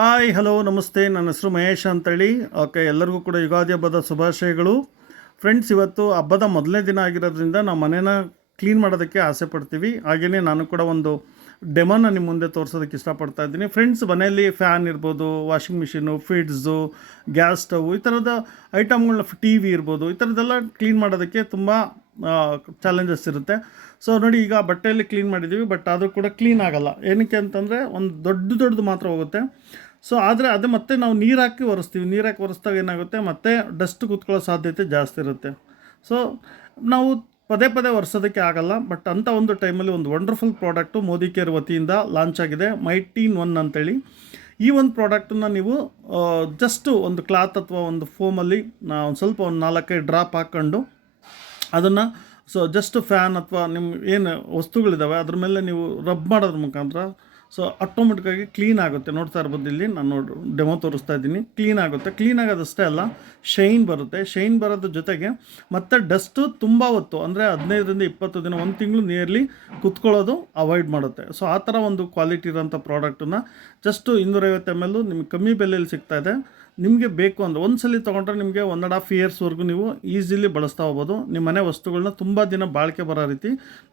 Hi, hello, ನಮಸ್ತೆ. ನನ್ನ ಹೆಸರು ಮಹೇಶ್ ಅಂತೇಳಿ. ಓಕೆ, ಎಲ್ಲರಿಗೂ ಕೂಡ ಯುಗಾದಿ ಹಬ್ಬದ ಶುಭಾಶಯಗಳು. ಫ್ರೆಂಡ್ಸ್ ಇವತ್ತು ಹಬ್ಬದ ಮೊದಲನೇ ದಿನ ಆಗಿರೋದ್ರಿಂದ ನಾವು ಮನೇನ ಕ್ಲೀನ್ ಮಾಡೋದಕ್ಕೆ ಆಸೆ ಪಡ್ತೀವಿ. ಹಾಗೆಯೇ ನಾನು ಕೂಡ ಒಂದು ಡೆಮೋನ ನಿಮ್ಮ ಮುಂದೆ ತೋರಿಸೋದಕ್ಕೆ ಇಷ್ಟಪಡ್ತಾ ಇದ್ದೀನಿ. ಫ್ರೆಂಡ್ಸ್ ಮನೆಯಲ್ಲಿ ಫ್ಯಾನ್ ಇರ್ಬೋದು washing machine fridges gas stove ಈ ಥರದ ಐಟಮ್ಗಳನ್ನ ಟಿ ವಿ ಇರ್ಬೋದು, ಈ ಥರದ್ದೆಲ್ಲ ಕ್ಲೀನ್ ಮಾಡೋದಕ್ಕೆ ತುಂಬ ಚಾಲೆಂಜಸ್ ಇರುತ್ತೆ. ಸೊ ನೋಡಿ, ಈಗ ಬಟ್ಟೆಯಲ್ಲಿ ಕ್ಲೀನ್ ಮಾಡಿದ್ದೀವಿ ಬಟ್ ಆದರೂ ಕೂಡ ಕ್ಲೀನ್ ಆಗಲ್ಲ. ಏನಕ್ಕೆ ಅಂತಂದರೆ, ಒಂದು ದೊಡ್ಡ ದೊಡ್ಡದು ಮಾತ್ರ ಹೋಗುತ್ತೆ. ಸೊ ಆದರೆ ಅದು ಮತ್ತೆ ನಾವು ನೀರು ಹಾಕಿ ಒರೆಸ್ತೀವಿ. ನೀರು ಹಾಕಿ ಒರೆಸ್ದಾಗ ಏನಾಗುತ್ತೆ, ಮತ್ತೆ ಡಸ್ಟ್ ಕೂತ್ಕೊಳ್ಳೋ ಸಾಧ್ಯತೆ ಜಾಸ್ತಿ ಇರುತ್ತೆ. ಸೊ ನಾವು ಪದೇ ಪದೇ ಒರೆಸೋದಕ್ಕೆ ಆಗಲ್ಲ ಬಟ್ ಅಂಥ ಒಂದು ಟೈಮಲ್ಲಿ ಒಂದು ವಂಡರ್ಫುಲ್ ಪ್ರಾಡಕ್ಟು ಮೋದಿ ಕೇರ್ ವತಿಯಿಂದ ಲಾಂಚ್ ಆಗಿದೆ ಮೈಟೀನ್ ಒನ್ ಅಂತೇಳಿ. ಈ ಒಂದು ಪ್ರಾಡಕ್ಟನ್ನು ನೀವು ಜಸ್ಟು ಒಂದು ಕ್ಲಾತ್ ಅಥವಾ ಒಂದು ಫೋಮಲ್ಲಿ ಒಂದು ಸ್ವಲ್ಪ ಒಂದು ನಾಲ್ಕೈದು ಡ್ರಾಪ್ ಹಾಕ್ಕೊಂಡು ಅದನ್ನು ಸೊ ಜಸ್ಟ್ ಫ್ಯಾನ್ ಅಥವಾ ನಿಮ್ಮ ಏನು ವಸ್ತುಗಳಿದ್ದಾವೆ ಅದ್ರ ಮೇಲೆ ನೀವು ರಬ್ ಮಾಡೋದ್ರ ಮುಖಾಂತರ ಸೊ ಆಟೋಮೆಟಿಕ್ಕಾಗಿ ಕ್ಲೀನ್ ಆಗುತ್ತೆ. ನೋಡ್ತಾ ಇರ್ಬೋದು ಇಲ್ಲಿ, ನಾನು ಡೆಮೋ ತೋರಿಸ್ತಾ ಇದ್ದೀನಿ. ಕ್ಲೀನ್ ಆಗುತ್ತೆ. ಕ್ಲೀನ್ ಆಗೋದಷ್ಟೇ ಅಲ್ಲ ಶೈನ್ ಬರುತ್ತೆ. ಶೈನ್ ಬರೋದ್ರ ಜೊತೆಗೆ ಮತ್ತು ಡಸ್ಟು ತುಂಬ ಹೊತ್ತು, ಅಂದರೆ ಹದಿನೈದರಿಂದ ಇಪ್ಪತ್ತು ದಿನ, ಒಂದು ತಿಂಗಳು ನಿಯರ್ಲಿ ಕುತ್ಕೊಳ್ಳೋದು ಅವಾಯ್ಡ್ ಮಾಡುತ್ತೆ. ಸೊ ಆ ಥರ ಒಂದು ಕ್ವಾಲಿಟಿ ಇರೋಂಥ ಪ್ರಾಡಕ್ಟನ್ನು ಜಸ್ಟು ಇನ್ನೂರೈವತ್ತು ಎಂ ಎಲ್ಲು ನಿಮಗೆ ಕಮ್ಮಿ ಬೆಲೆಯಲ್ಲಿ ಸಿಗ್ತಾಯಿದೆ ನಿಮಗೆ ಬೇಕು ಅಂದರೆ ಒಂದು ಸಲ ತೊಗೊಂಡ್ರೆ ನಿಮಗೆ ಒನ್ ಆ್ಯಂಡ್ ಹಾಫ್ ಇಯರ್ಸ್ವರೆಗೂ ನೀವು ಈಸಿಲಿ ಬಳಸ್ತಾ ಹೋಗ್ಬೋದು. ನಿಮ್ಮ ಮನೆ ವಸ್ತುಗಳನ್ನ ತುಂಬ ದಿನ ಬಾಳಿಕೆ ಬರೋ ರೀತಿ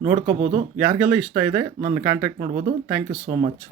ನೋಡ್ಕೋಬೋದು. ಯಾರಿಗೆಲ್ಲ ಇಷ್ಟ ಇದೆ, ನನ್ನ ಕಾಂಟ್ಯಾಕ್ಟ್ ಮಾಡ್ಬೋದು ಥ್ಯಾಂಕ್ ಯು ಸೋ ಮಚ್